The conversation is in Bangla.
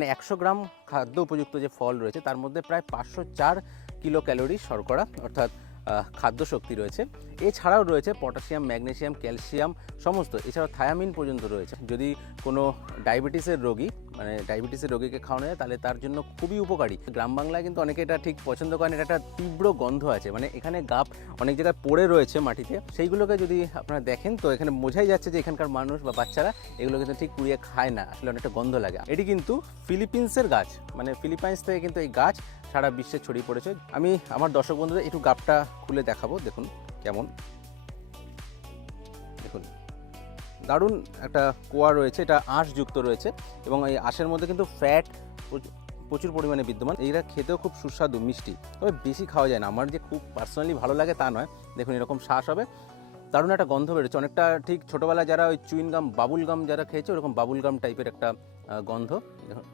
মানে 100 গ্রাম খাদ্য উপযুক্ত যে ফল রয়েছে তার মধ্যে প্রায় 504 কিলো ক্যালোরি শর্করা অর্থাৎ খাদ্য শক্তি রয়েছে। এছাড়াও রয়েছে পটাশিয়াম, ম্যাগনেসিয়াম, ক্যালসিয়াম সমস্ত, এছাড়াও থায়ামিন পর্যন্ত রয়েছে। যদি কোনো ডায়াবেটিসের রোগী মানে ডায়াবেটিসের রোগীকে খাওয়ানো যায় তাহলে তার জন্য খুবই উপকারী। গ্রাম বাংলায় কিন্তু অনেকে এটা ঠিক পছন্দ করেন, এটা একটা তীব্র গন্ধ আছে, মানে এখানে গাব অনেক জায়গায় পড়ে রয়েছে মাটিতে, সেইগুলোকে যদি আপনারা দেখেন তো এখানে বোঝাই যাচ্ছে যে এখানকার মানুষ বা বাচ্চারা এগুলো কিন্তু ঠিক কুড়িয়ে খায় না, আসলে অনেকটা গন্ধ লাগে। এটি কিন্তু ফিলিপিন্সের গাছ, মানে ফিলিপাইন্স থেকে কিন্তু এই গাছ সারা বিশ্বে ছড়িয়ে পড়েছে। আমি আমার দর্শক বন্ধুদের একটু গাবটা খুলে দেখাবো, দেখুন কেমন, দেখুন দারুণ একটা কোয়া রয়েছে, এটা আঁশযুক্ত রয়েছে এবং এই আঁশের মধ্যে কিন্তু ফ্যাট প্রচুর পরিমাণে বিদ্যমান। এইটা খেতেও খুব সুস্বাদু, মিষ্টি, তবে বেশি খাওয়া যায় না। আমার যে খুব পার্সোনালি ভালো লাগে তা নয়। দেখুন এরকম শ্বাস হবে, দারুণ একটা গন্ধ বেরোচ্ছে, অনেকটা ঠিক ছোটোবেলায় যারা ওই চুইন গাম, বাবুল গাম যারা খেয়েছে ওরকম বাবুল গাম টাইপের একটা গন্ধ। দেখুন